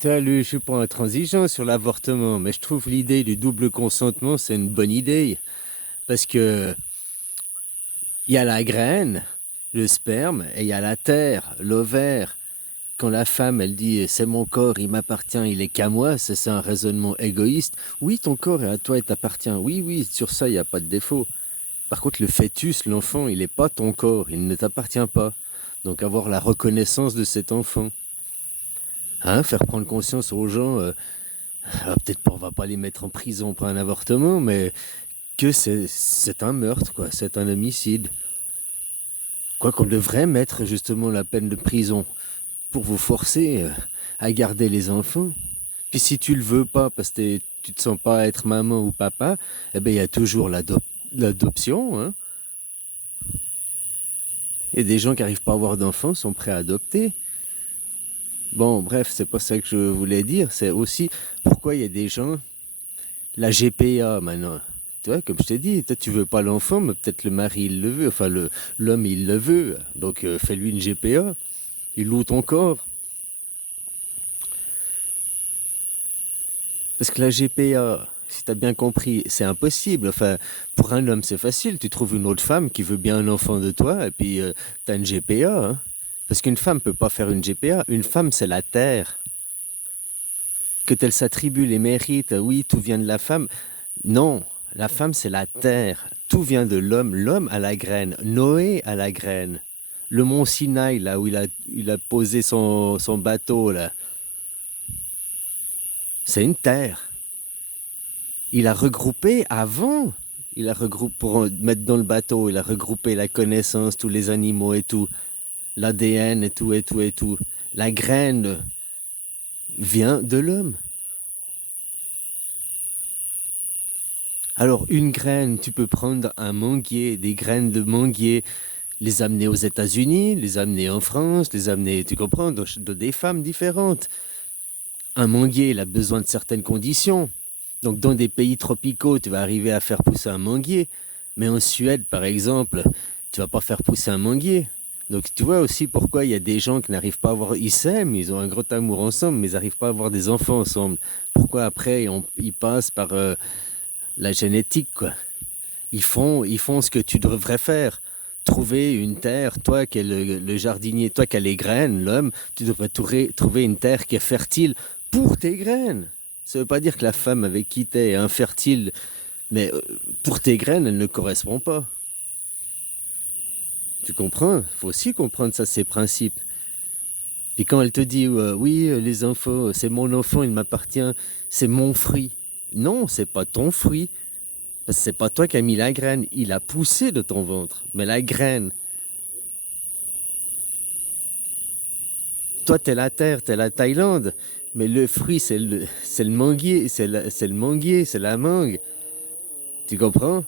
Je suis pas intransigeant sur l'avortement, mais je trouve l'idée du double consentement, c'est une bonne idée. Parce que il y a la graine, le sperme, et il y a la terre, l'ovaire. Quand la femme, elle dit c'est mon corps, il m'appartient, il est qu'à moi, ça, c'est un raisonnement égoïste. Oui, ton corps est à toi et t'appartient. Oui, oui, sur ça, il n'y a pas de défaut. Par contre, le fœtus, l'enfant, il n'est pas ton corps, il ne t'appartient pas. Donc avoir la reconnaissance de cet enfant. Hein, faire prendre conscience aux gens, peut-être pas, on va pas les mettre en prison pour un avortement, mais que c'est un meurtre, quoi, c'est un homicide. Quoi qu'on devrait mettre justement la peine de prison pour vous forcer à garder les enfants. Puis si tu le veux pas parce que tu te sens pas être maman ou papa, eh ben il y a toujours l'adoption. Hein. Et des gens qui n'arrivent pas à avoir d'enfants sont prêts à adopter. Bon, bref, c'est pas ça que je voulais dire. C'est aussi pourquoi il y a des gens, la GPA maintenant. Tu vois, comme je t'ai dit, toi tu veux pas l'enfant, mais peut-être le mari il le veut, enfin l'homme il le veut. Donc fais-lui une GPA. Il loue ton corps. Parce que la GPA, si tu as bien compris, c'est impossible. Enfin, pour un homme, c'est facile. Tu trouves une autre femme qui veut bien un enfant de toi et puis tu as une GPA. Hein. Parce qu'une femme ne peut pas faire une GPA. Une femme, c'est la terre. Que elle s'attribue les mérites, oui, tout vient de la femme. Non, la femme, c'est la terre. Tout vient de l'homme. L'homme a la graine. Noé a la graine. Le mont Sinaï, là où il a posé son bateau, là, c'est une terre. Il a regroupé avant. Il a regroupé pour mettre dans le bateau. Il a regroupé la connaissance, tous les animaux et tout, l'ADN et tout et tout et tout. La graine vient de l'homme. Alors une graine, tu peux prendre un manguier, des graines de manguier, les amener aux États-Unis, les amener en France, les amener, tu comprends, dans des femmes différentes. Un manguier, il a besoin de certaines conditions. Donc dans des pays tropicaux, tu vas arriver à faire pousser un manguier. Mais en Suède, par exemple, tu vas pas faire pousser un manguier. Donc tu vois aussi pourquoi il y a des gens qui n'arrivent pas à avoir... Ils s'aiment, ils ont un grand amour ensemble, mais ils n'arrivent pas à avoir des enfants ensemble. Pourquoi après ils passent par la génétique, quoi. Ils font ce que tu devrais faire. Trouver une terre, toi qui es le jardinier, toi qui as les graines, l'homme, tu devrais trouver une terre qui est fertile pour tes graines. Ça ne veut pas dire que la femme avec qui tu es infertile, mais pour tes graines, elle ne correspond pas. Tu comprends? Il faut aussi comprendre ça, ces principes. Puis quand elle te dit, oui, les enfants, c'est mon enfant, il m'appartient, c'est mon fruit. Non, c'est pas ton fruit. Parce que c'est pas toi qui as mis la graine, il a poussé de ton ventre. Mais la graine, toi t'es la terre, t'es la Thaïlande. Mais le fruit, c'est le manguier, c'est le manguier, c'est la mangue. Tu comprends?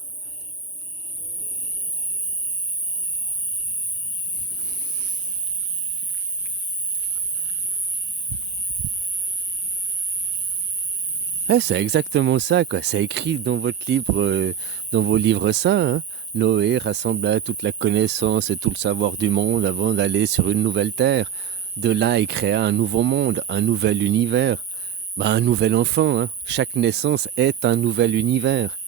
Ouais, c'est exactement ça, quoi. C'est écrit dans votre livre, dans vos livres saints. Hein. Noé rassembla toute la connaissance et tout le savoir du monde avant d'aller sur une nouvelle terre. De là, il créa un nouveau monde, un nouvel univers. Ben, un nouvel enfant. Hein. Chaque naissance est un nouvel univers.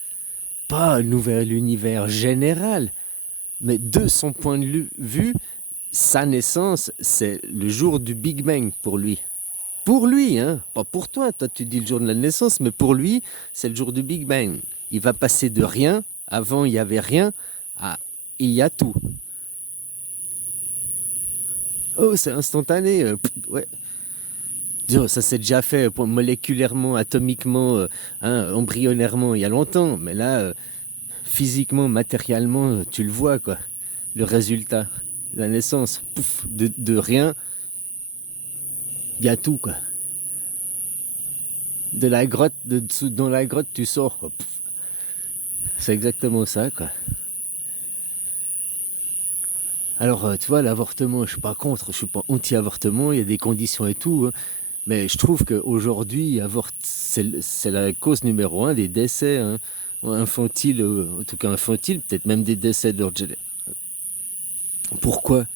Pas un nouvel univers général, mais de son point de vue, sa naissance, c'est le jour du Big Bang pour lui. Pour lui, hein, pas pour toi. Toi, tu dis le jour de la naissance, mais pour lui, c'est le jour du Big Bang. Il va passer de rien, avant il n'y avait rien, à il y a tout. Oh, c'est instantané. Ouais. Ça s'est déjà fait moléculairement, atomiquement, hein, embryonnairement il y a longtemps. Mais là, physiquement, matériellement, tu le vois, quoi. Le résultat, la naissance, pouf, de rien, il y a tout, quoi. De la grotte, dans la grotte, tu sors, quoi. Pouf. C'est exactement ça, quoi. Alors, tu vois, l'avortement, je suis pas contre, je suis pas anti-avortement, il y a des conditions et tout, hein, mais je trouve qu'aujourd'hui, c'est la cause numéro un des décès hein, infantiles, en tout cas infantiles, peut-être même des décès d'ordre général. Pourquoi?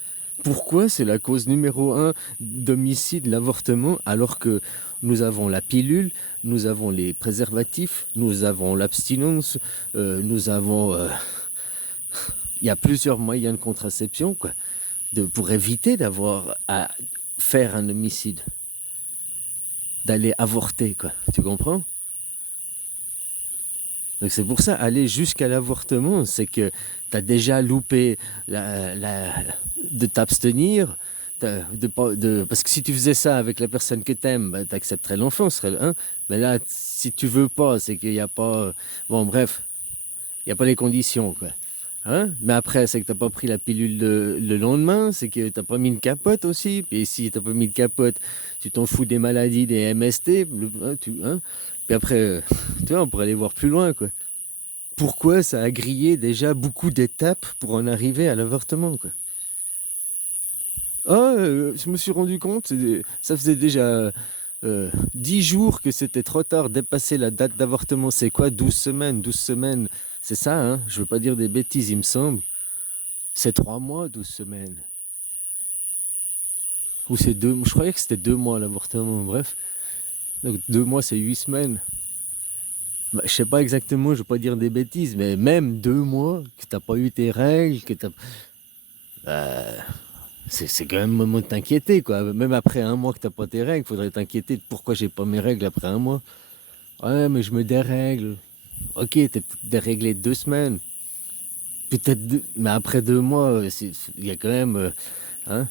Pourquoi c'est la cause numéro un d'homicide, l'avortement, alors que nous avons la pilule, nous avons les préservatifs, nous avons l'abstinence, nous avons... il y a plusieurs moyens de contraception, quoi, pour éviter d'avoir à faire un homicide, d'aller avorter, quoi. Tu comprends? Donc c'est pour ça, aller jusqu'à l'avortement, c'est que tu as déjà loupé de t'abstenir, parce que si tu faisais ça avec la personne que tu aimes, tu accepterais l'enfant, ce serait le 1. Mais là, si tu veux pas, c'est qu'il n'y a pas... Bon, bref, il n'y a pas les conditions, quoi. Hein? Mais après, c'est que tu n'as pas pris la pilule le lendemain, c'est que tu n'as pas mis une capote aussi. Puis si tu n'as pas mis de capote, tu t'en fous des maladies, des MST. Hein? Puis après, tu vois, on pourrait aller voir plus loin, quoi. Pourquoi ça a grillé déjà beaucoup d'étapes pour en arriver à l'avortement, quoi. Ah, je me suis rendu compte, ça faisait déjà 10 jours que c'était trop tard, dépasser la date d'avortement. C'est quoi, 12 semaines? 12 semaines, c'est ça, hein? Je veux pas dire des bêtises, il me semble. C'est 3 mois, 12 semaines. Ou c'est 2, je croyais que c'était 2 mois l'avortement, bref. Donc 2 mois, c'est 8 semaines. Bah, je sais pas exactement, je veux pas dire des bêtises, mais même 2 mois, que t'as pas eu tes règles, que t'as... c'est quand même un moment de t'inquiéter, quoi. Même après 1 mois que t'as pas tes règles, faudrait t'inquiéter de pourquoi j'ai pas mes règles après 1 mois. Ouais, mais je me dérègle. Ok, t'es déréglé 2 semaines. Peut-être mais après 2 mois, il y a quand même... hein?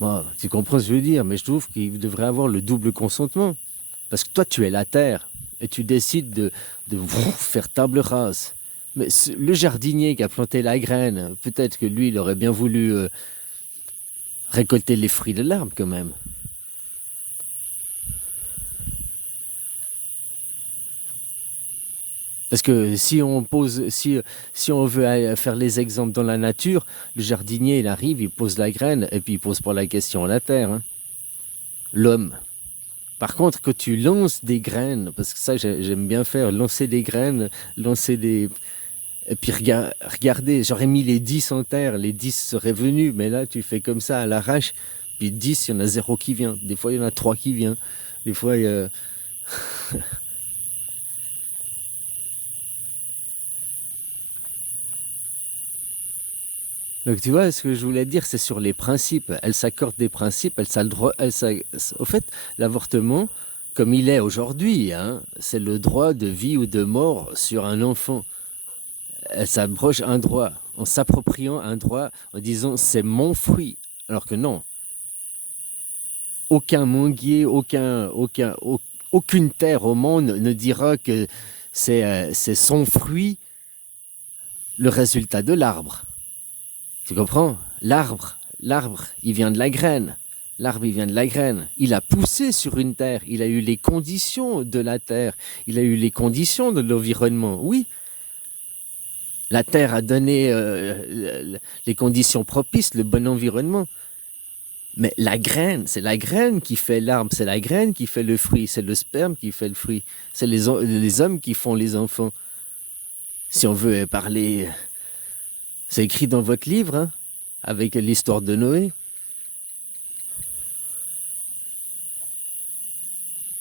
Bon, tu comprends ce que je veux dire, mais je trouve qu'il devrait avoir le double consentement. Parce que toi, tu es la terre, et tu décides de faire table rase. Mais le jardinier qui a planté la graine, peut-être que lui, il aurait bien voulu récolter les fruits de l'arbre quand même. Parce que si on veut faire les exemples dans la nature, le jardinier, il arrive, il pose la graine, et puis il pose pas la question à la terre, hein. L'homme. Par contre, quand tu lances des graines, parce que ça, j'aime bien faire, lancer des graines, lancer des... Et puis regardez, j'aurais mis les 10 en terre, les 10 seraient venus, mais là, tu fais comme ça à l'arrache, puis 10, il y en a 0 qui vient. Des fois, il y en a 3 qui viennent. Des fois, il y a... Donc tu vois, ce que je voulais dire, c'est sur les principes. Elle s'accorde des principes, elle a le droit... Au fait, l'avortement, comme il est aujourd'hui, hein, c'est le droit de vie ou de mort sur un enfant. Elle s'abroge un droit, en s'appropriant un droit, en disant c'est mon fruit. Alors que non, aucun manguier, aucune terre au monde ne dira que c'est son fruit le résultat de l'arbre. Tu comprends? L'arbre, il vient de la graine. L'arbre, il vient de la graine. Il a poussé sur une terre. Il a eu les conditions de la terre. Il a eu les conditions de l'environnement. Oui, la terre a donné les conditions propices, le bon environnement. Mais la graine, c'est la graine qui fait l'arbre, c'est la graine qui fait le fruit, c'est le sperme qui fait le fruit, c'est les hommes qui font les enfants. Si on veut parler, c'est écrit dans votre livre, hein, avec l'histoire de Noé.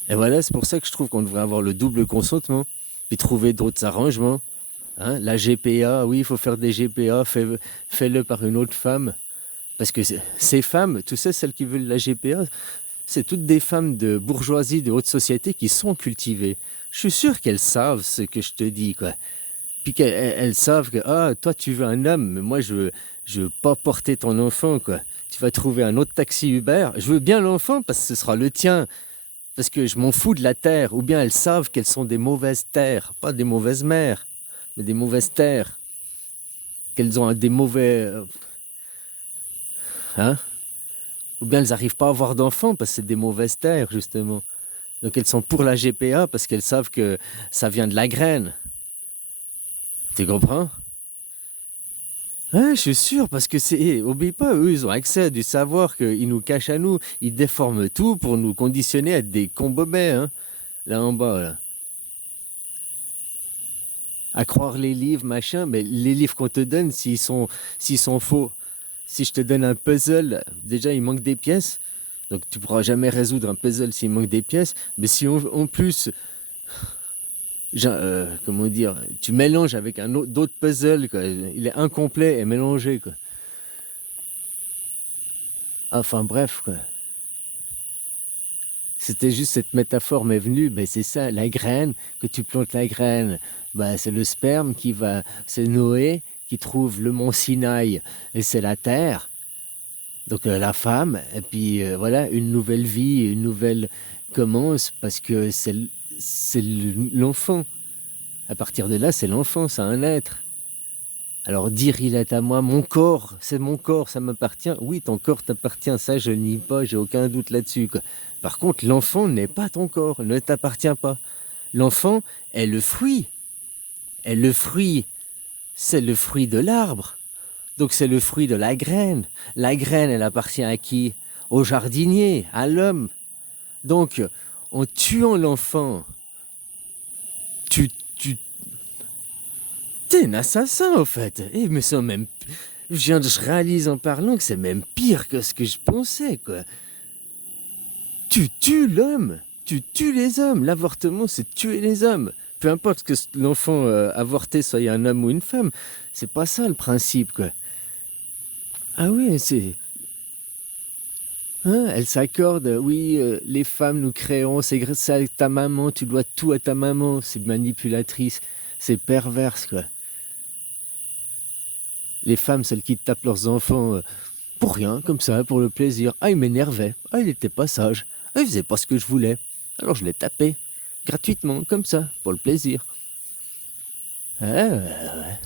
Et voilà, c'est pour ça que je trouve qu'on devrait avoir le double consentement, puis trouver d'autres arrangements. Hein, la GPA, oui, il faut faire des GPA, fais-le par une autre femme. Parce que ces femmes, tu sais, celles qui veulent la GPA, c'est toutes des femmes de bourgeoisie, de haute société qui sont cultivées. Je suis sûr qu'elles savent ce que je te dis, quoi. Puis qu'elles savent que, ah, toi, tu veux un homme, mais moi, je veux pas porter ton enfant, quoi. Tu vas trouver un autre taxi Uber. Je veux bien l'enfant parce que ce sera le tien. Parce que je m'en fous de la terre. Ou bien elles savent qu'elles sont des mauvaises terres. Pas des mauvaises mères, mais des mauvaises terres. Qu'elles ont des mauvais... hein? Ou bien elles n'arrivent pas à avoir d'enfants parce que c'est des mauvaises terres, justement. Donc elles sont pour la GPA parce qu'elles savent que ça vient de la graine. Tu comprends? Ouais, je suis sûr, parce que c'est... Oublie pas, eux, ils ont accès à du savoir qu'ils nous cachent à nous. Ils déforment tout pour nous conditionner à être des combobets, hein, là en bas, là. À croire les livres, machin, mais les livres qu'on te donne, s'ils sont faux, si je te donne un puzzle, déjà il manque des pièces, donc tu pourras jamais résoudre un puzzle s'il manque des pièces, mais si en plus, comment dire, tu mélanges avec d'autres puzzles, quoi, il est incomplet et mélangé, quoi. Enfin bref, quoi. C'était juste cette métaphore m'est venue, ben c'est ça, la graine, que tu plantes la graine, ben c'est le sperme c'est Noé qui trouve le mont Sinaï et c'est la terre, donc la femme, et puis voilà, une nouvelle vie, une nouvelle commence parce que c'est l'enfant. À partir de là, c'est l'enfant, c'est un être. Alors dire il est à moi, mon corps, c'est mon corps, ça m'appartient. Oui, ton corps t'appartient, ça je nie pas, j'ai aucun doute là-dessus, quoi. Par contre, l'enfant n'est pas ton corps, ne t'appartient pas. L'enfant est le fruit. Et le fruit, c'est le fruit de l'arbre. Donc c'est le fruit de la graine. La graine, elle appartient à qui? Au jardinier, à l'homme. Donc, en tuant l'enfant, tu, tu, t'es un assassin, en fait. Et mais ça même... Je réalise en parlant que c'est même pire que ce que je pensais, quoi. Tu tues l'homme. Tu tues les hommes. L'avortement, c'est tuer les hommes. Peu importe que l'enfant avorté soit un homme ou une femme. C'est pas ça le principe, quoi. Ah oui, c'est... Hein, elle s'accorde, oui, les femmes, nous créons, c'est grâce à ta maman, tu dois tout à ta maman. C'est manipulatrice, c'est perverse, quoi. Les femmes, celles qui tapent leurs enfants pour rien, comme ça, pour le plaisir. Ah, il m'énervait. Ah, il était pas sage. Ah, il faisait pas ce que je voulais. Alors je l'ai tapé. Gratuitement, comme ça, pour le plaisir. Ouais, ouais, ouais.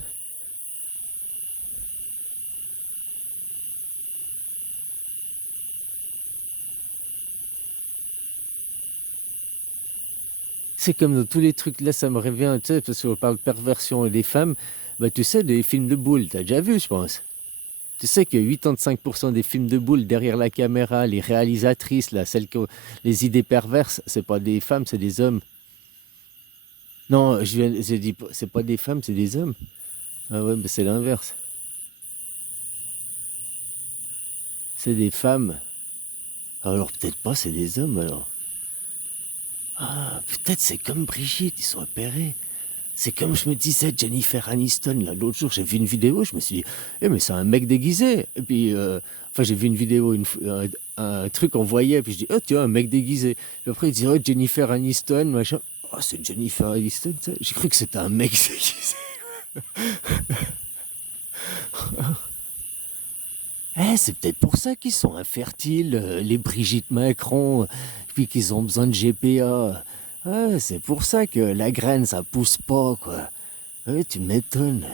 C'est comme dans tous les trucs, là ça me revient, tu sais, parce qu'on parle de perversion et des femmes, bah tu sais, des films de boules, t'as déjà vu, je pense. Tu sais que 85% des films de boules derrière la caméra, les réalisatrices, là, celles qui ont les idées perverses, c'est pas des femmes, c'est des hommes. Non, j'ai dit, c'est pas des femmes, c'est des hommes. Ah ouais, mais c'est l'inverse. C'est des femmes. Alors peut-être pas, c'est des hommes alors. Ah, peut-être c'est comme Brigitte, ils sont opérés. C'est comme je me disais Jennifer Aniston, là, l'autre jour, j'ai vu une vidéo, je me suis dit, eh, mais c'est un mec déguisé. Et puis, enfin, j'ai vu une vidéo, un truc qu'on voyait, puis je dis, oh, tu vois, un mec déguisé. Puis après, il dit, oh, Jennifer Aniston, machin. Oh, c'est Jennifer Aniston, ça. J'ai cru que c'était un mec déguisé. Eh, c'est peut-être pour ça qu'ils sont infertiles, les Brigitte Macron, puis qu'ils ont besoin de GPA. Ah, c'est pour ça que la graine, ça pousse pas, quoi. Ouais, tu m'étonnes.